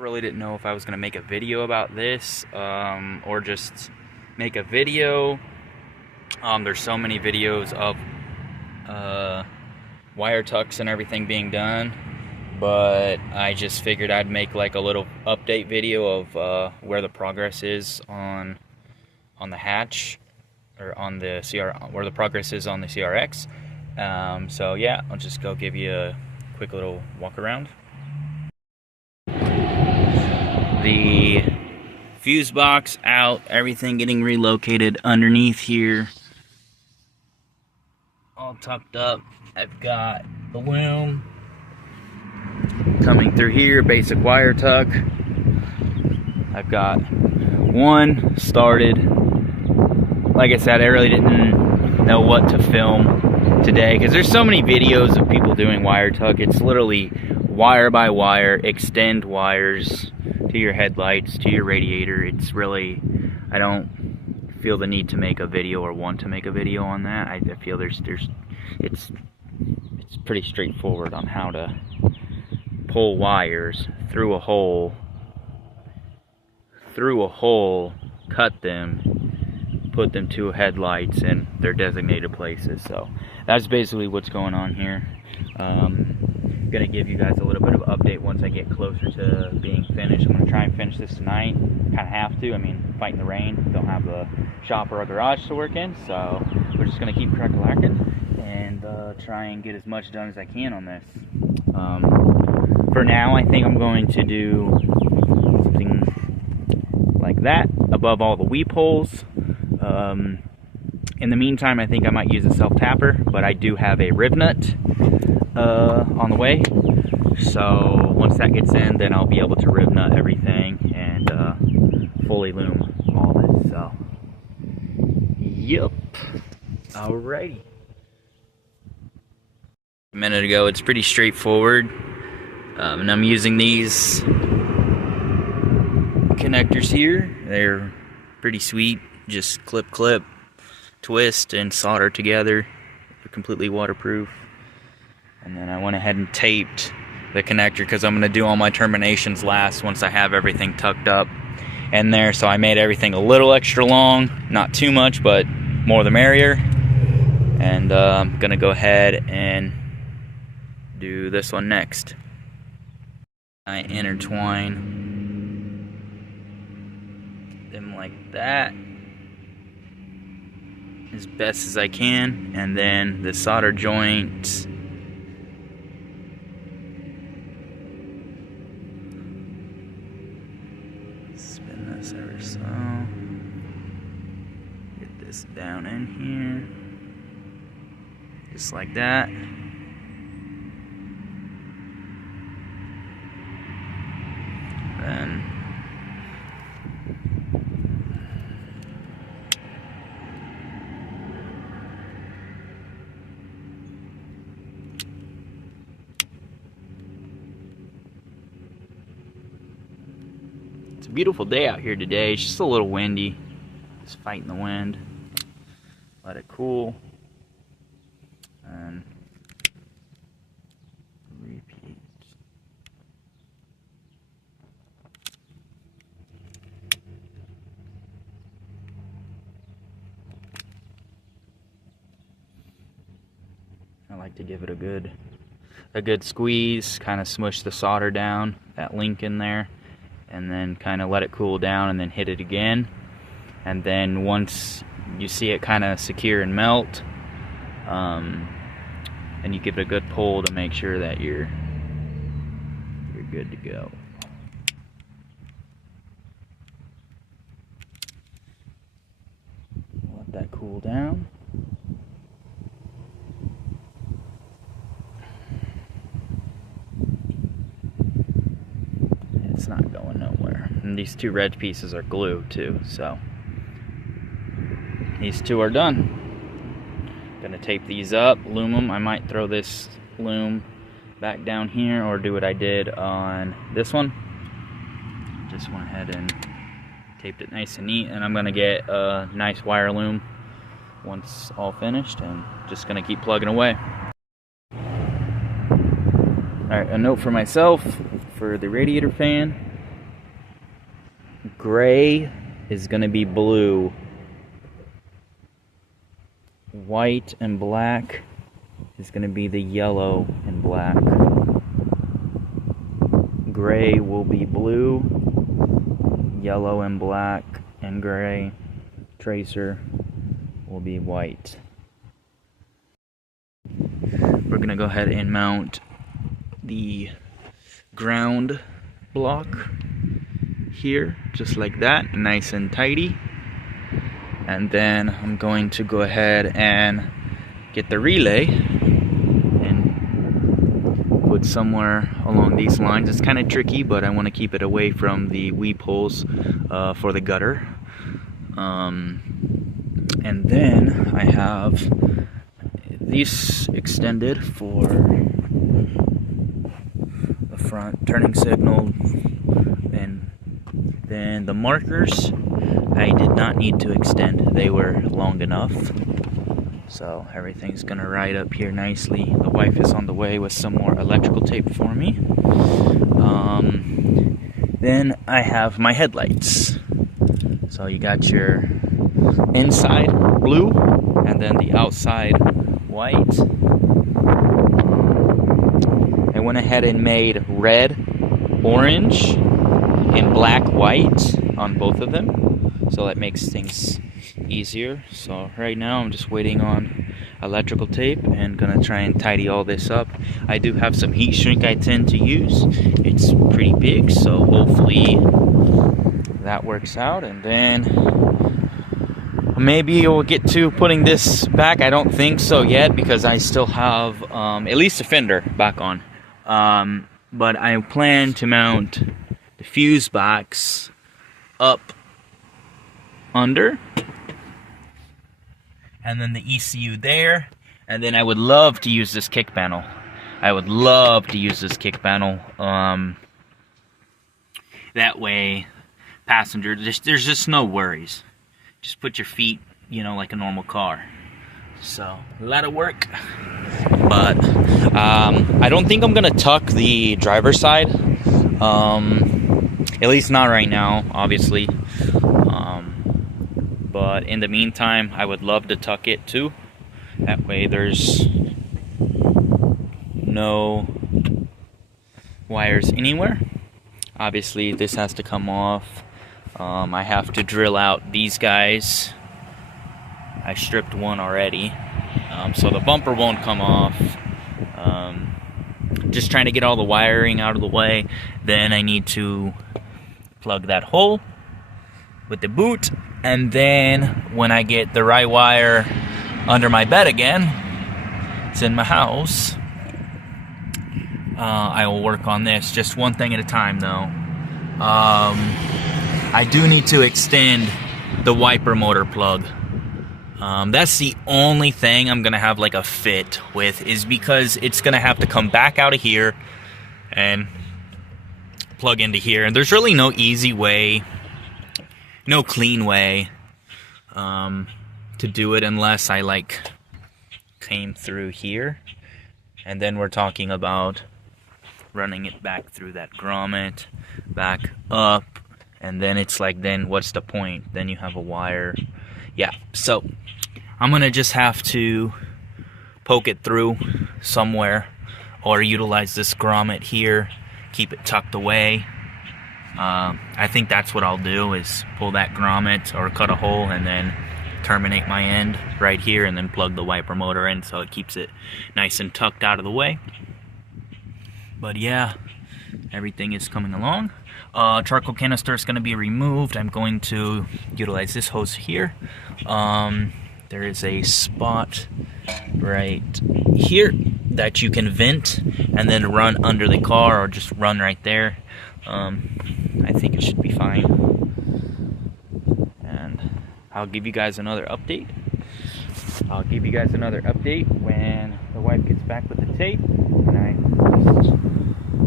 Really didn't know if I was going to make a video about this or just make a video. There's so many videos of wire tucks and everything being done, but I just figured I'd make like a little update video of where the progress is on the hatch, or on the where the progress is on the CRX. So yeah, I'll just go give you a quick little walk around. The fuse box out, everything getting relocated underneath here, all tucked up. I've got the loom coming through here, basic wire tuck. I've got one started. Like I said, I really didn't know what to film today because there's so many videos of people doing wire tuck. It's literally wire by wire, extend wires to your headlights, to your radiator. It's really, I don't feel the need to make a video or want to make a video on that. I feel it's pretty straightforward on how to pull wires through a hole, cut them, put them to headlights in their designated places. So that's basically what's going on here. Gonna give you guys a little bit of update once I get closer to being finished. I'm gonna try and finish this tonight. Kind of have to. I mean, fighting the rain. Don't have the shop or a garage to work in, so we're just gonna keep crack-a-lacking and try and get as much done as I can on this. For now, I think I'm going to do something like that above all the weep holes. In the meantime, I think I might use a self-tapper, but I do have a rib nut on the way. So once that gets in, then I'll be able to rib nut everything and fully loom all this. So, yep. Alrighty. A minute ago, it's pretty straightforward. And I'm using these connectors here. They're pretty sweet. Just clip, twist, and solder together. They're completely waterproof. And then I went ahead and taped the connector because I'm going to do all my terminations last once I have everything tucked up in there. So I made everything a little extra long, not too much, but more the merrier. And I'm going to go ahead and do this one next. I intertwine them like that as best as I can, and then the solder joint spin this ever so, get this down in here just like that. Then it's a beautiful day out here today. It's just a little windy. Just fighting the wind. Let it cool. And repeat. I like to give it a good squeeze, kind of smush the solder down, that link in there, and then kind of let it cool down and then hit it again. And then once you see it kind of secure and melt, and you give it a good pull to make sure that you're good to go. Let that cool down. It's not going nowhere. And these two red pieces are glue too, so these two are done. Gonna tape these up, loom them. I might throw this loom back down here or do what I did on this one. Just went ahead and taped it nice and neat, and I'm gonna get a nice wire loom once all finished, and just gonna keep plugging away. Alright, a note for myself, for the radiator fan. Gray is gonna be blue. White and black is gonna be the yellow and black. Gray will be blue, yellow and black and gray. Tracer will be white. We're gonna go ahead and mount the ground block here, just like that, nice and tidy. And then I'm going to go ahead and get the relay and put somewhere along these lines. It's kind of tricky, but I want to keep it away from the weep holes for the gutter. And then I have these extended for the front turning signal, and then the markers I did not need to extend, they were long enough. So everything's gonna ride up here nicely. The wife is on the way with some more electrical tape for me. Then I have my headlights. So you got your inside blue and then the outside white. I went ahead and made red, orange, and black white on both of them, so that makes things easier. So right now I'm just waiting on electrical tape and gonna try and tidy all this up. I do have some heat shrink I tend to use. It's pretty big, so hopefully that works out, and then maybe we'll get to putting this back. I don't think so yet because I still have at least a fender back on. But I plan to mount the fuse box up under, and then the ECU there, and then I would love to use this kick panel. That way, passenger, there's just no worries. Just put your feet, like a normal car. So, a lot of work. But I don't think I'm gonna tuck the driver's side. At least not right now, obviously. But in the meantime, I would love to tuck it too. That way there's no wires anywhere. Obviously this has to come off. I have to drill out these guys. I stripped one already, so the bumper won't come off. Just trying to get all the wiring out of the way. Then I need to plug that hole with the boot, and then when I get the right wire under my bed again, it's in my house, I will work on this, just one thing at a time though. I do need to extend the wiper motor plug. That's the only thing I'm gonna have like a fit with, is because it's gonna have to come back out of here and plug into here, and there's really no easy way, no clean way to do it unless I came through here, and then we're talking about running it back through that grommet, back up, and then it's then what's the point? Then you have a wire. Yeah, so I'm gonna just have to poke it through somewhere, or utilize this grommet here, keep it tucked away. I think that's what I'll do, is pull that grommet or cut a hole and then terminate my end right here, and then plug the wiper motor in so it keeps it nice and tucked out of the way. But yeah, everything is coming along. Charcoal canister is going to be removed. I'm going to utilize this hose here. There is a spot right here that you can vent and then run under the car, or just run right there. I think it should be fine. And I'll give you guys another update. When the wife gets back with the tape, and I just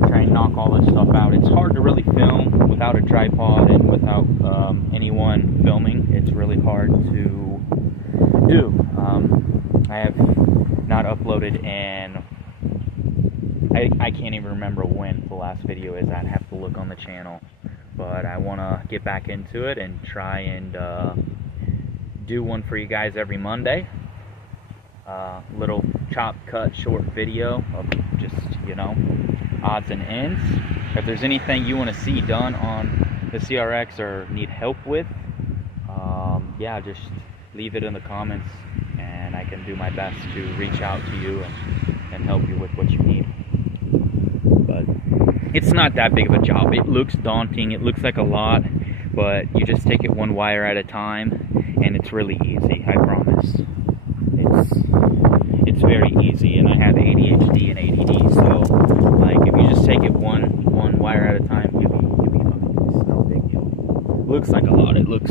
try and knock all this stuff out. It's hard to really film without a tripod and without anyone filming. It's really hard to do. I have not uploaded, and I can't even remember when the last video is. I'd have to look on the channel. but I want to get back into it and try and do one for you guys every Monday. Little chop cut short video of just, you know, odds and ends. If there's anything you want to see done on the CRX or need help with, yeah, just leave it in the comments and I can do my best to reach out to you and help you with what you need. But it's not that big of a job. It looks daunting, it looks like a lot, but you just take it one wire at a time and it's really easy, I promise. It's very easy, and I have ADHD and ADD, so like if you just take it one wire at a time, you'll be fine. It's no big deal. It looks like a lot. It looks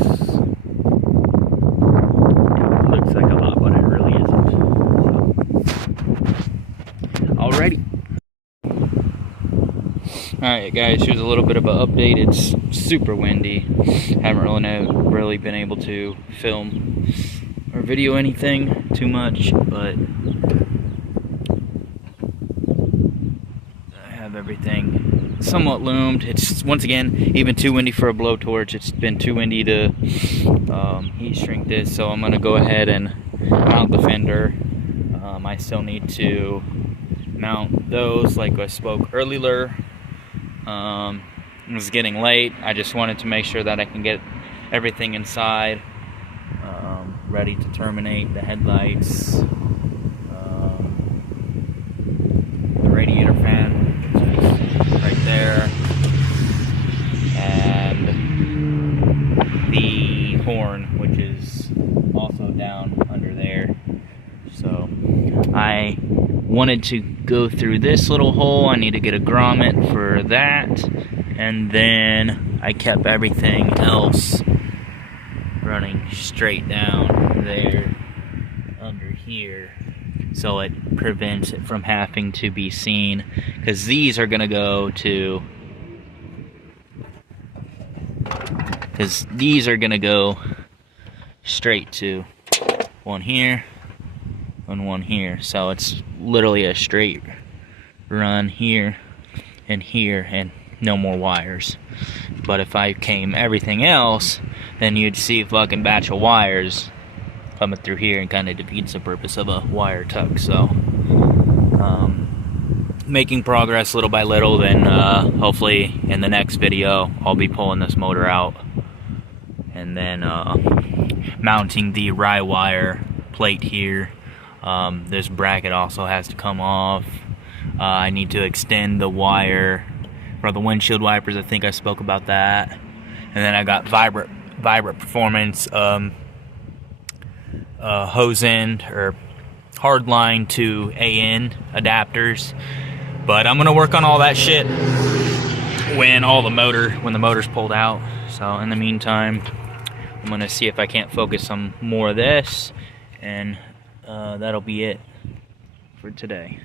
like a lot, but it really isn't. So. Alrighty. Alright guys, here's a little bit of an update. It's super windy. Haven't really been able to film or video anything too much, but I have everything somewhat loomed. It's once again even too windy for a blowtorch. It's been too windy to heat shrink this, so I'm gonna go ahead and mount the fender. I still need to mount those like I spoke earlier. It was getting late. I just wanted to make sure that I can get everything inside ready to terminate. The headlights, the radiator fan right there, and the horn, which is also down under there. So I wanted to go through this little hole. I need to get a grommet for that, and then I kept everything else running straight down there under here, so it prevents it from having to be seen, because these are gonna go straight to one here and one here, so it's literally a straight run here and no more wires. But if I came everything else, then you'd see a fucking batch of wires coming through here, and kind of defeats the purpose of a wire tuck. So making progress little by little. Then hopefully in the next video I'll be pulling this motor out and then mounting the rye wire plate here. This bracket also has to come off. I need to extend the wire for the windshield wipers. I think I spoke about that. And then I got Vibra Performance hose end or hard line to AN adapters. But I'm gonna work on all that shit when the motor's pulled out. So in the meantime, I'm gonna see if I can't focus on more of this, and that'll be it for today.